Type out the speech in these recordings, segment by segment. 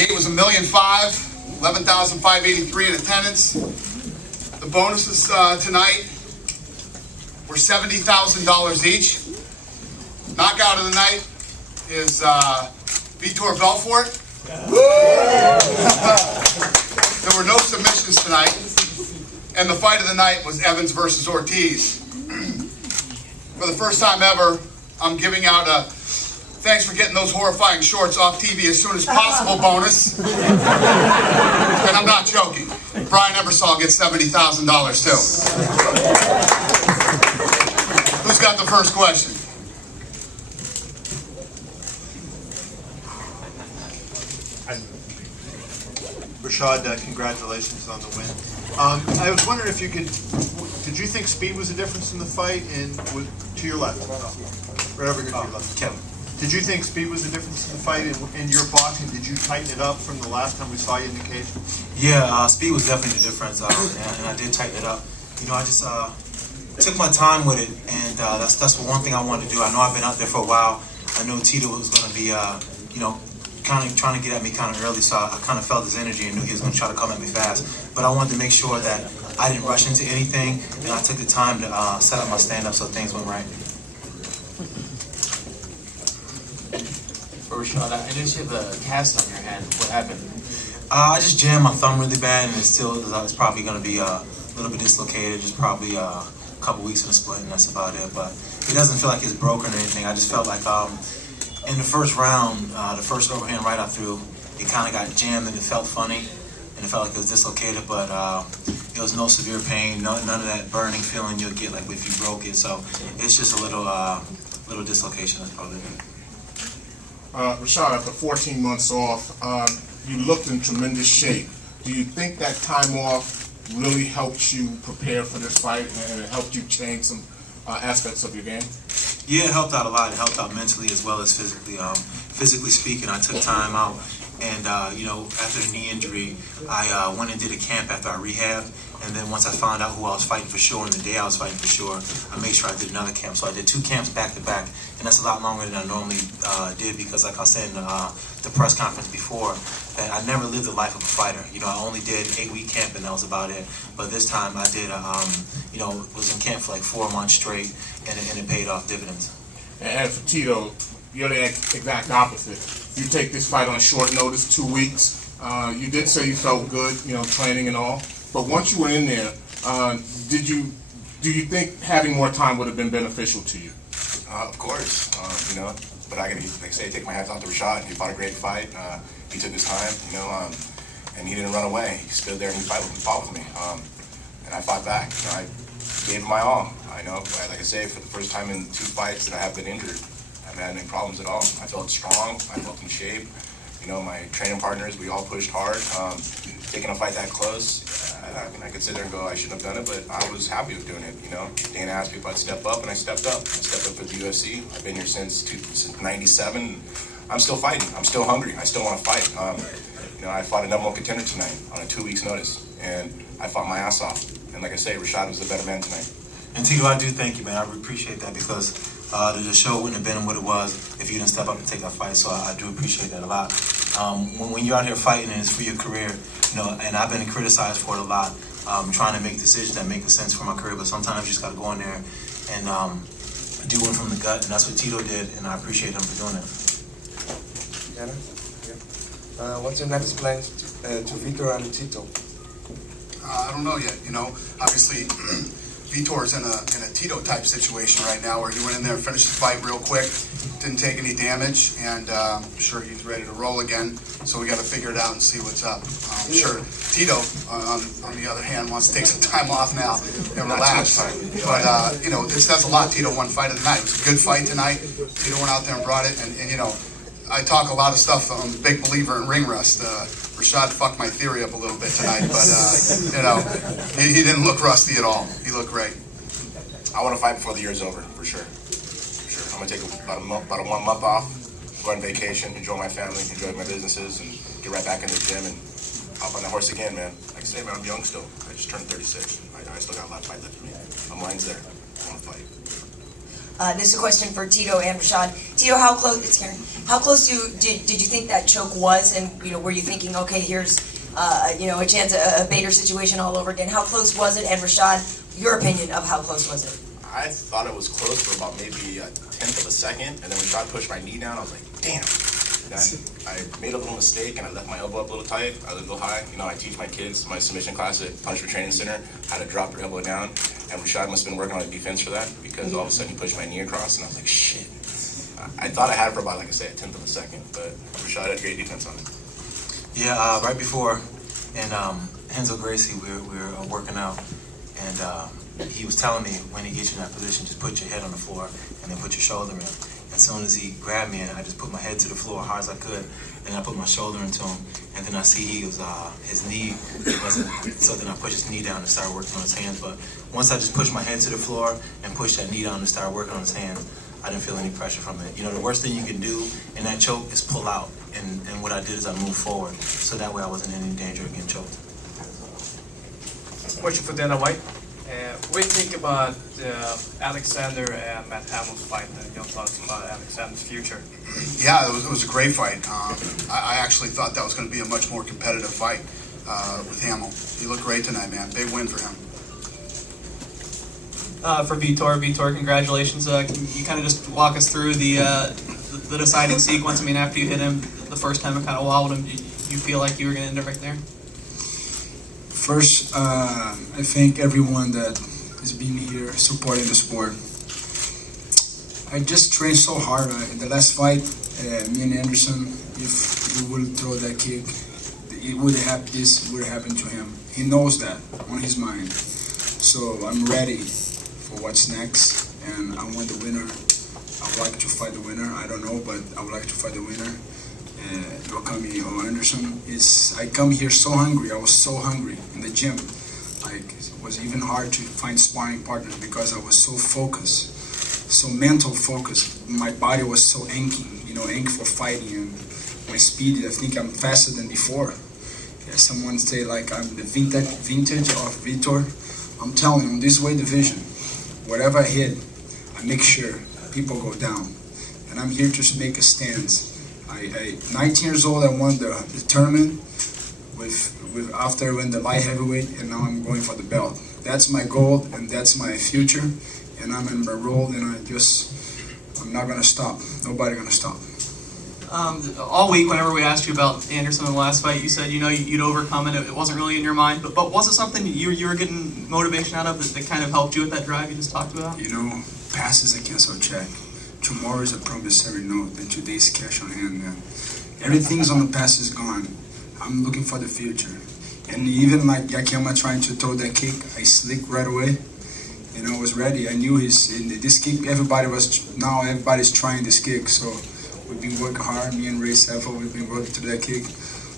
gate was $1,005,000, 11,583 in attendance. The bonuses tonight were $70,000 each. Knockout of the night is Vitor Belfort. There were no submissions tonight. And the fight of the night was Evans versus Ortiz. For the first time ever, I'm giving out a thanks for getting those horrifying shorts off TV as soon as possible bonus. And I'm not joking. Brian Ebersol gets $70,000 too. Who's got the first question? Rashad, congratulations on the win. I was wondering if you did you think speed was a difference in the fight? And to your left, right over here to your left, Kevin. Did you think speed was a difference in the fight in your boxing? Did you tighten it up from the last time we saw you in the cage? Yeah, speed was definitely the difference, and I did tighten it up. You know, I just took my time with it, and that's one thing I wanted to do. I know I've been out there for a while. I knew Tito was going to be, you know, kind of trying to get at me kind of early, so I kind of felt his energy and knew he was going to try to come at me fast. But I wanted to make sure that I didn't rush into anything, and I took the time to set up my stand-up so things went right. Rashad, I noticed you have a cast on your hand. What happened? I just jammed my thumb really bad, and it's probably going to be a little bit dislocated. Just probably a couple weeks in a splint, and that's about it. But it doesn't feel like it's broken or anything. I just felt like in the first round, the first overhand right I threw, it kind of got jammed and it felt funny, and it felt like it was dislocated. But it was no severe pain, none of that burning feeling you'll get like if you broke it. So it's just a little dislocation. That's probably it. Rashad, after 14 months off, you looked in tremendous shape. Do you think that time off really helped you prepare for this fight and it helped you change some aspects of your game? Yeah, it helped out a lot. It helped out mentally as well as physically. Physically speaking, I took time out, and you know, after the knee injury, I went and did a camp after I rehabbed. And then once I found out who I was fighting for sure, and the day I was fighting for sure, I made sure I did another camp. So I did 2 camps back to back, and that's a lot longer than I normally did because, like I said in the press conference before, that I never lived the life of a fighter. You know, I only did 8-week camp, and that was about it. But this time I did, you know, was in camp for like 4 months straight, and it paid off dividends. And for Tito, you're the exact opposite. You take this fight on short notice, 2 weeks. You did say you felt good, you know, training and all. But once you were in there, do you think having more time would have been beneficial to you? Of course, you know. But I gotta, like I say, take my hats off to Rashad. He fought a great fight. He took his time, you know, and he didn't run away. He stood there and he fought with me, and I fought back. You know, I gave him my all. I know, like I say, for the first time in 2 fights that I have been injured, I haven't had any problems at all. I felt strong. I felt in shape. You know, my training partners, we all pushed hard. Taking a fight that close, I mean, I could sit there and go, I shouldn't have done it, but I was happy with doing it, you know. Dana asked me if I'd step up, and I stepped up. I stepped up for the UFC. I've been here since 97. I'm still fighting. I'm still hungry. I still want to fight. You know, I fought a #1 contender tonight on a 2 weeks notice, and I fought my ass off. And like I say, Rashad was the better man tonight. And Tito, I do thank you, man. I really appreciate that because the show wouldn't have been what it was if you didn't step up and take that fight. So I do appreciate that a lot. When you're out here fighting and it's for your career, you know, and I've been criticized for it a lot, trying to make decisions that make sense for my career. But sometimes you just got to go in there and do one from the gut, and that's what Tito did, and I appreciate him for doing that. What's your next plan to Vitor and Tito? I don't know yet. You know, obviously, Vitor's in a Tito type situation right now, where he went in there and finished the fight real quick, didn't take any damage, and I'm sure he's ready to roll again. So we got to figure it out and see what's up. I'm sure Tito, on the other hand, wants to take some time off now and relax. But you know, this says a lot. Tito won fight of the night. It was a good fight tonight. Tito went out there and brought it, and you know, I talk a lot of stuff. I'm a big believer in ring rust. Rashad fucked my theory up a little bit tonight, but you know, he didn't look rusty at all. He looked great. I want to fight before the year's over, for sure. For sure. I'm gonna take about a 1 month off, go on vacation, enjoy my family, enjoy my businesses, and get right back in the gym and hop on that horse again, man. Like I say, man, I'm young still. I just turned 36. I still got a lot of fight left in me. My mind's there. I want to fight. This is a question for Tito and Rashad. Tito, how close? It's Karen. How close did you think that choke was? And were you thinking, okay, here's a chance, a Bader situation all over again? How close was it? And Rashad, your opinion of how close was it? I thought it was close for about maybe a tenth of a second, and then when Rashad pushed my knee down, I was like, damn. And I made a little mistake, and I left my elbow up a little tight, a little high. I teach my kids, my submission class at Punishment Training Center, how to drop your elbow down, and Rashad must have been working on a defense for that, because all of a sudden he pushed my knee across, and I was like, shit. I thought I had it for about, like I said, a tenth of a second, but Rashad had great defense on it. Yeah, right before in Renzo Gracie, we were working out, and he was telling me, when he gets you in that position, just put your head on the floor and then put your shoulder in. As soon as he grabbed me, and I just put my head to the floor as hard as I could, and I put my shoulder into him, and then I see his knee wasn't, so then I pushed his knee down and started working on his hands. But once I just pushed my head to the floor and pushed that knee down and started working on his hands, I didn't feel any pressure from it. The worst thing you can do in that choke is pull out, and what I did is I moved forward, so that way I wasn't in any danger of getting choked. Question for Dana White. What do you think about Alexander and Matt Hamill's fight? Your thoughts about Alexander's future? Yeah, it was a great fight. I actually thought that was going to be a much more competitive fight with Hamill. He looked great tonight, man. Big win for him. For Vitor, congratulations. Can you kind of just walk us through the deciding sequence? I mean, after you hit him the first time and kind of wobbled him, you feel like you were going to end it right there? First, I thank everyone that has been here supporting the sport. I just trained so hard. In the last fight, me and Anderson, if he would throw that kick, this would happen to him. He knows that on his mind. So I'm ready for what's next, and I want the winner. I would like to fight the winner. I don't know, but I would like to fight the winner. Yokami or Anderson. I come here so hungry. I was so hungry in the gym. It was even hard to find sparring partners because I was so focused, so mental focused. My body was so aching, aching for fighting, and my speed. I think I'm faster than before. Yeah, someone say I'm the vintage of Vitor. I'm telling you, on this weight division, whatever I hit, I make sure people go down, and I'm here to make a stand. I 19 years old, I won the tournament after I won the light heavyweight, and now I'm going for the belt. That's my goal, and that's my future, and I'm in my role, and I'm not gonna stop. Nobody gonna stop. All week, whenever we asked you about Anderson in the last fight, you said you'd overcome it. It wasn't really in your mind, but was it something you were getting motivation out of that kind of helped you with that drive you just talked about? Past is a cancel check. Tomorrow is a promissory note, and today's cash on hand, man. Everything's on the past is gone. I'm looking for the future. And even like Yakima trying to throw that kick, I slicked right away. I was ready. I knew this kick, everybody's trying this kick. So we've been working hard, me and Ray Seffel, we've been working to that kick.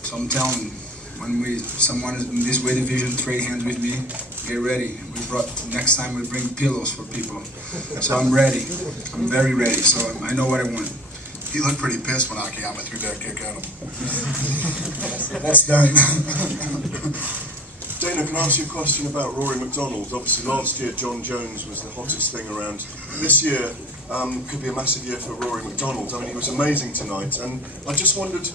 So I'm telling you, when someone in this weight division trade hands with me, get ready. Next time we bring pillows for people. So I'm ready. I'm very ready. So I know what I want. He looked pretty pissed when Akiyama threw that kick at him. That's done. Dana, can I ask you a question about Rory McDonald? Obviously last year John Jones was the hottest thing around. This year could be a massive year for Rory McDonald. I mean, he was amazing tonight, and I just wondered,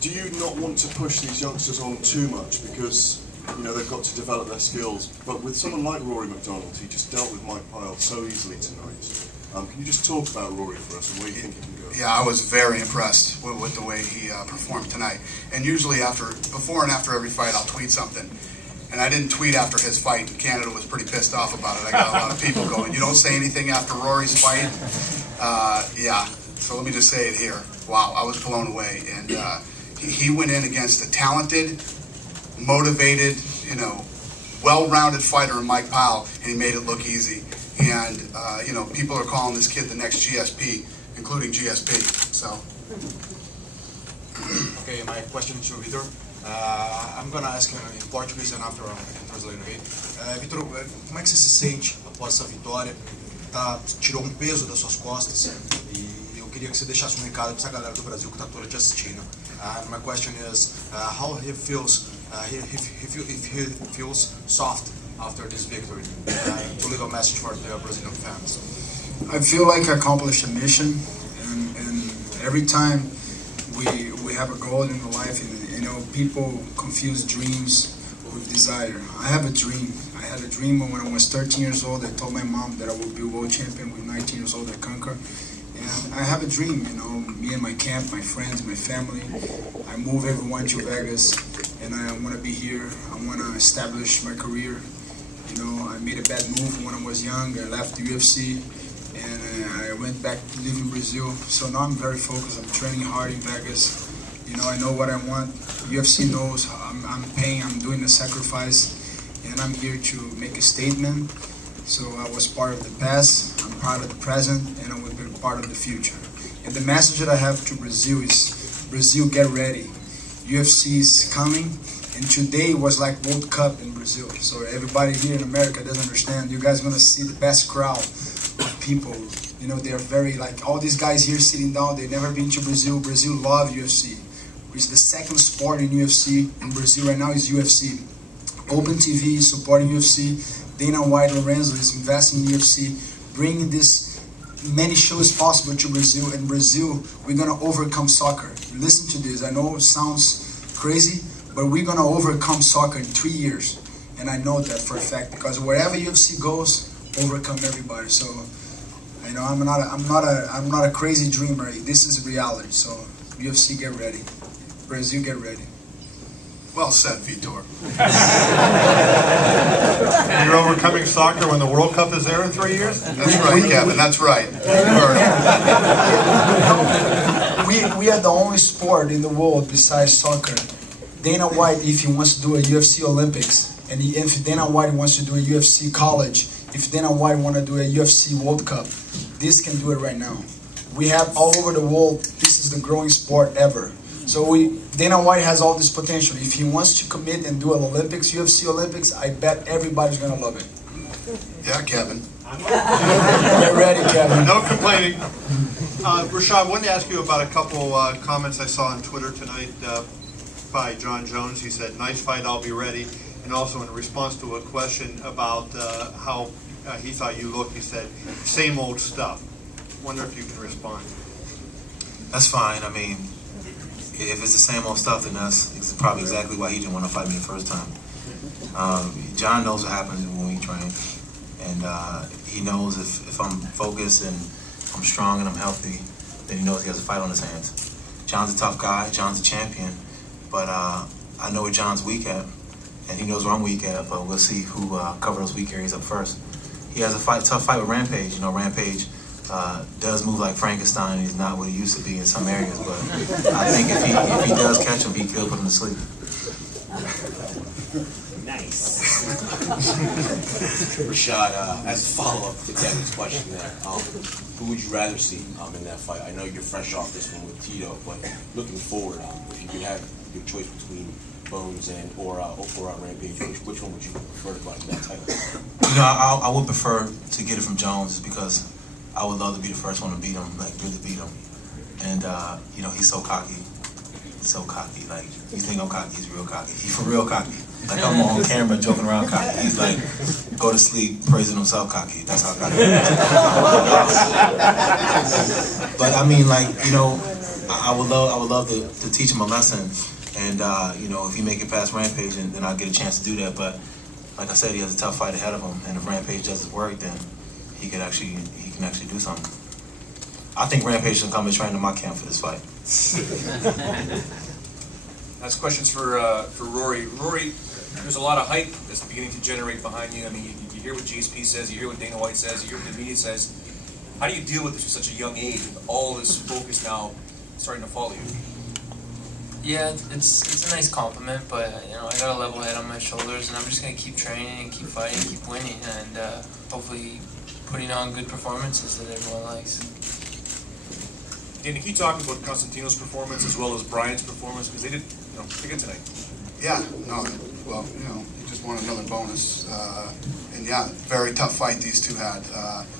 do you not want to push these youngsters on too much because they've got to develop their skills? But with someone like Rory McDonald, he just dealt with Mike Pyle so easily tonight. Can you just talk about Rory for us and where you think he can go? Yeah, I was very impressed with the way he performed tonight. And usually before and after every fight, I'll tweet something. And I didn't tweet after his fight, and Canada was pretty pissed off about it. I got a lot of people going, you don't say anything after Rory's fight? Yeah, so let me just say it here. Wow, I was blown away. And he went in against a talented, motivated, well-rounded fighter in Mike Pyle, and he made it look easy. And, people are calling this kid the next GSP, including GSP, so. Okay, my question is to Vitor. I'm gonna ask him in Portuguese and after I can translate, okay? Vitor, como é que você se sente após essa vitória? Tirou um peso das suas costas e eu queria que você deixasse um recado para essa galera do Brasil que está toda te assistindo. My question is how he feels, if he feels soft after this victory, to leave a message for the Brazilian fans. I feel like I accomplished a mission, and every time we have a goal in life, and people confuse dreams with desire. I have a dream. I had a dream when I was 13 years old. I told my mom that I would be a world champion. With 19 years old, I conquer. And I have a dream, me and my camp, my friends, my family. I move everyone to Vegas, and I want to be here. I want to establish my career. I made a bad move when I was young. I left the UFC, and I went back to live in Brazil. So now I'm very focused. I'm training hard in Vegas. I know what I want. UFC knows I'm paying. I'm doing the sacrifice, and I'm here to make a statement. So I was part of the past, I'm part of the present, and I will be part of the future. And the message that I have to Brazil is, Brazil, get ready. UFC is coming, and today was like World Cup in Brazil. So everybody here in America doesn't understand. You guys are gonna see the best crowd of people. They're very, all these guys here sitting down, they've never been to Brazil. Brazil love UFC. It's the second sport in UFC in Brazil right now is UFC. Open TV is supporting UFC. Dana White Lorenzo is investing in UFC, bringing this many shows possible to Brazil. In Brazil, we're gonna overcome soccer. Listen to this. I know it sounds crazy, but we're gonna overcome soccer in 3 years, and I know that for a fact because wherever UFC goes, overcome everybody. So, I'm not a crazy dreamer. This is reality. So, UFC, get ready. Brazil, get ready. Well said, Vitor. And you're overcoming soccer when the World Cup is there in 3 years? That's right, Kevin, that's right. We are the only sport in the world besides soccer. Dana White, if he wants to do a UFC Olympics, and if Dana White wants to do a UFC college, if Dana White wants to do a UFC World Cup, this can do it right now. We have all over the world, this is the growing sport ever. So Dana White has all this potential. If he wants to commit and do an Olympics, UFC Olympics, I bet everybody's gonna love it. Yeah, Kevin. Get ready, Kevin. No complaining. Rashad, I wanted to ask you about a couple comments I saw on Twitter tonight by John Jones. He said, "Nice fight, I'll be ready." And also in response to a question about how he thought you looked, he said, "Same old stuff." Wonder if you can respond. That's fine. I mean, if it's the same old stuff, then it's probably exactly why he didn't want to fight me the first time. John knows what happens when we train, and he knows if I'm focused and I'm strong and I'm healthy, then he knows he has a fight on his hands. John's a tough guy. John's a champion, but I know where John's weak at, and he knows where I'm weak at. But we'll see who cover those weak areas up first. He has a tough fight with Rampage. Rampage does move like Frankenstein. He's not what he used to be in some areas, but I think if he does catch him, he could put him to sleep. Nice. Rashad, as a follow-up to Kevin's question there, who would you rather see in that fight? I know you're fresh off this one with Tito, but looking forward, if you could have your choice between Bones or Rampage, which one would you prefer to fight in that title? I would prefer to get it from Jones, just because I would love to be the first one to beat him, really beat him. And he's so cocky. So cocky. Like, you think I'm cocky, he's real cocky. He's for real cocky. Like, I'm on camera joking around cocky. He's like, go to sleep praising himself cocky. That's how cocky he is. But I mean, I would love to teach him a lesson. And if he make it past Rampage, then I'll get a chance to do that. But like I said, he has a tough fight ahead of him. And if Rampage does his work, then he can actually do something. I think Rampage should come and train in my camp for this fight. That's questions for Rory. Rory, there's a lot of hype that's beginning to generate behind you. I mean, you hear what GSP says, you hear what Dana White says, you hear what the media says. How do you deal with this at such a young age, with all this focus now starting to follow you? Yeah, it's a nice compliment, but I got a level head on my shoulders, and I'm just gonna keep training and keep fighting, keep winning, and hopefully putting on good performances that everyone likes. Dana, can you talk about Constantino's performance as well as Brian's performance, because they did pretty good tonight? Yeah, no, well, he just won another bonus, and yeah, very tough fight these two had.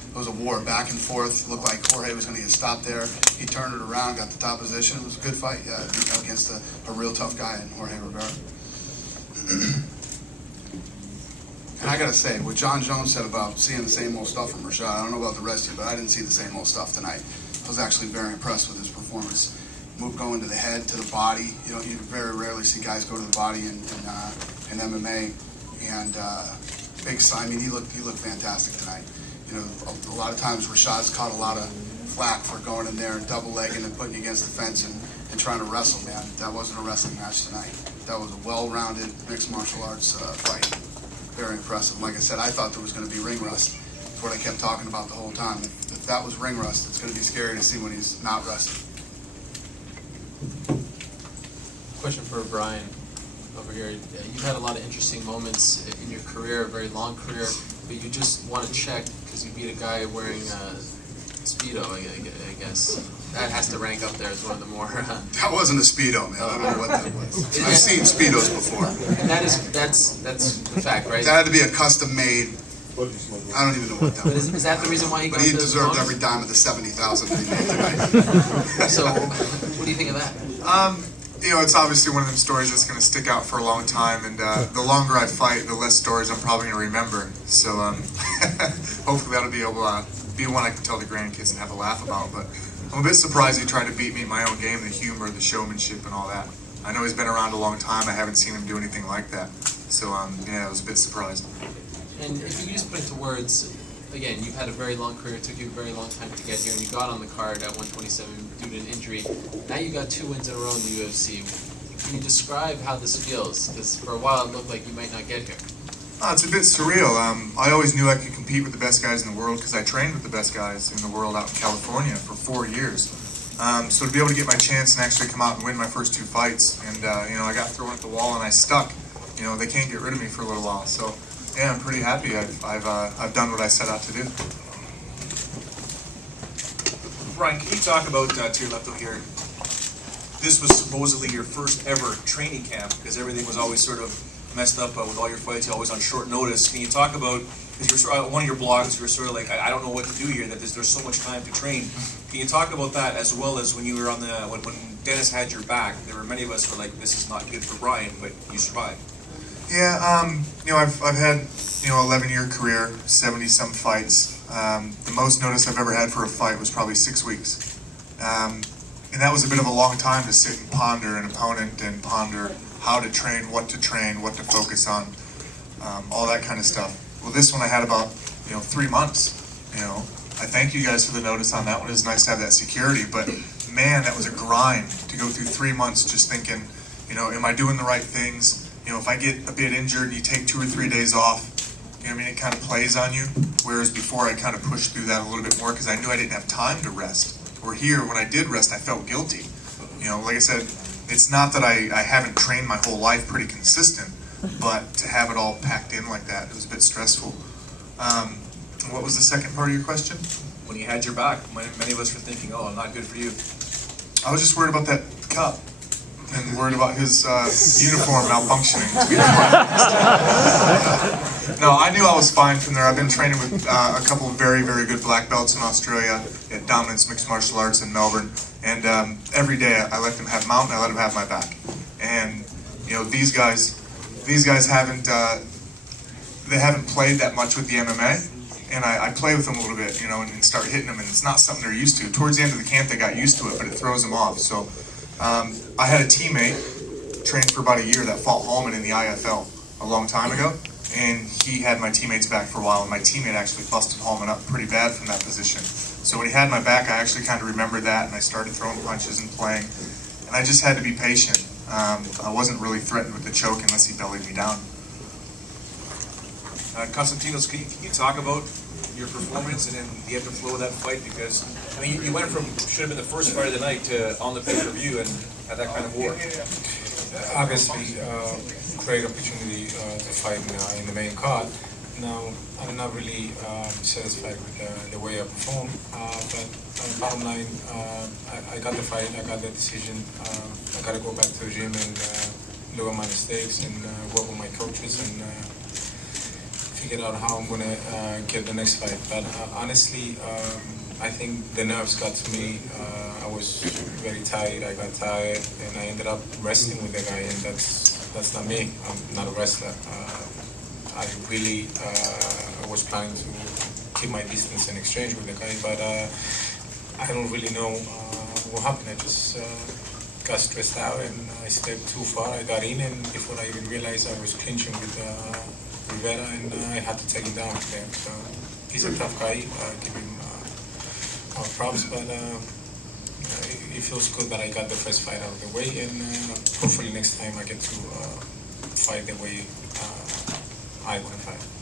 It was a war back and forth. Looked like Jorge was going to get stopped there. He turned it around, got the top position. It was a good fight against a real tough guy in Jorge Rivera. And I gotta say, what John Jones said about seeing the same old stuff from Rashad, I don't know about the rest of you, but I didn't see the same old stuff tonight. I was actually very impressed with his performance. Move going to the head, to the body. You know, you very rarely see guys go to the body in MMA. And big sign. I mean, he looked fantastic tonight. You know, a lot of times Rashad's caught a lot of flack for going in there and double legging and putting against the fence and trying to wrestle. Man, that wasn't a wrestling match tonight. That was a well-rounded mixed martial arts fight. Very impressive. Like I said, I thought there was going to be ring rust. That's what I kept talking about the whole time. If that was ring rust, it's going to be scary to see when he's not wrestling. Question for Brian over here. You've had a lot of interesting moments in your career, a very long career, but you just want to check because you beat a guy wearing Speedo, I guess. That has to rank up there as one of the more... That wasn't a Speedo, man. I don't know what that was. I've seen Speedos before. And that's the fact, right? That had to be a custom-made... I don't even know what that was. Is that the reason why he got But he the deserved bonus? every dime of the $70,000 that he made tonight. So, what do you think of that? You know, it's obviously one of them stories that's going to stick out for a long time, and the longer I fight, the less stories I'm probably going to remember. So hopefully that'll be able to be one I can tell the grandkids and have a laugh about. But I'm a bit surprised he tried to beat me in my own game, the humor, the showmanship, and all that. I know he's been around a long time. I haven't seen him do anything like that. So yeah, I was a bit surprised. And if you could just put into words, again, you've had a very long career, it took you a very long time to get here, and you got on the card at 127 due to an injury. Now you got 2 wins in a row in the UFC. Can you describe how this feels? Because for a while it looked like you might not get here. It's a bit surreal. I always knew I could compete with the best guys in the world because I trained with the best guys in the world out in California for 4 years. So to be able to get my chance and actually come out and win my first 2 fights, and you know, I got thrown at the wall and I stuck. You know, they can't get rid of me for a little while. So yeah, I'm pretty happy. I've done what I set out to do. Brian, can you talk about, to your left over here, this was supposedly your first ever training camp because everything was always sort of messed up with all your fights, you're always on short notice. Can you talk about, because you're one of your blogs, you're sort of like, I don't know what to do here, that there's so much time to train. Can you talk about that as well as when you were on the, when Dennis had your back, there were many of us who were like, this is not good for Brian, but you survived. Yeah, you know, I've had, you know, 11-year career, 70-some fights. The most notice I've ever had for a fight was probably 6 weeks. And that was a bit of a long time to sit and ponder an opponent and ponder how to train, what to focus on, all that kind of stuff. Well, this one I had about, you know, 3 months. You know, I thank you guys for the notice on that one. It was nice to have that security, but man, that was a grind to go through 3 months just thinking, you know, am I doing the right things? You know, if I get a bit injured and you take 2 or 3 days off, you know what I mean, it kind of plays on you. Whereas before I kind of pushed through that a little bit more because I knew I didn't have time to rest. Or here, when I did rest, I felt guilty. You know, like I said, it's not that I haven't trained my whole life pretty consistent, but to have it all packed in like that, it was a bit stressful. What was the second part of your question? When you had your back, many of us were thinking, oh, not good for you. I was just worried about that cup and worried about his uniform malfunctioning, to be honest. No, I knew I was fine from there. I've been training with a couple of very, very good black belts in Australia at Dominance Mixed Martial Arts in Melbourne, and every day I let them have mount and I let them have my back. And you know, these guys haven't they haven't played that much with the MMA. And I play with them a little bit, you know, and start hitting them, and it's not something they're used to. Towards the end of the camp, they got used to it, but it throws them off. So I had a teammate, trained for about a year, that fought Hallman in the IFL a long time ago, and he had my teammate's back for a while, and my teammate actually busted Hallman up pretty bad from that position. So when he had my back, I actually kind of remembered that, and I started throwing punches and playing, and I just had to be patient. I wasn't really threatened with the choke unless he bellied me down. Constantinos, can you talk about your performance and then the ebb and flow of that fight? Because, I mean, you went from should have been the first fight of the night to on the pay-per-view and had that kind of war. Obviously, great opportunity to fight in the main card. Now, I'm not really satisfied with the way I performed, but bottom line, I got the fight, I got the decision. I got to go back to the gym and look at my mistakes and work with my coaches and figure out how I'm going to get the next fight. But honestly, I think the nerves got to me. I was very tired, I got tired, and I ended up wrestling with the guy, and that's not me. I'm not a wrestler. I really was planning to keep my distance and exchange with the guy, but I don't really know what happened. I just got stressed out and I stepped too far. I got in, and before I even realized, I was clinching with Rivera, and I had to take him down there. So he's a tough guy. Give him our props, but it feels good that I got the first fight out of the way, and hopefully next time I get to fight the way I want to fight.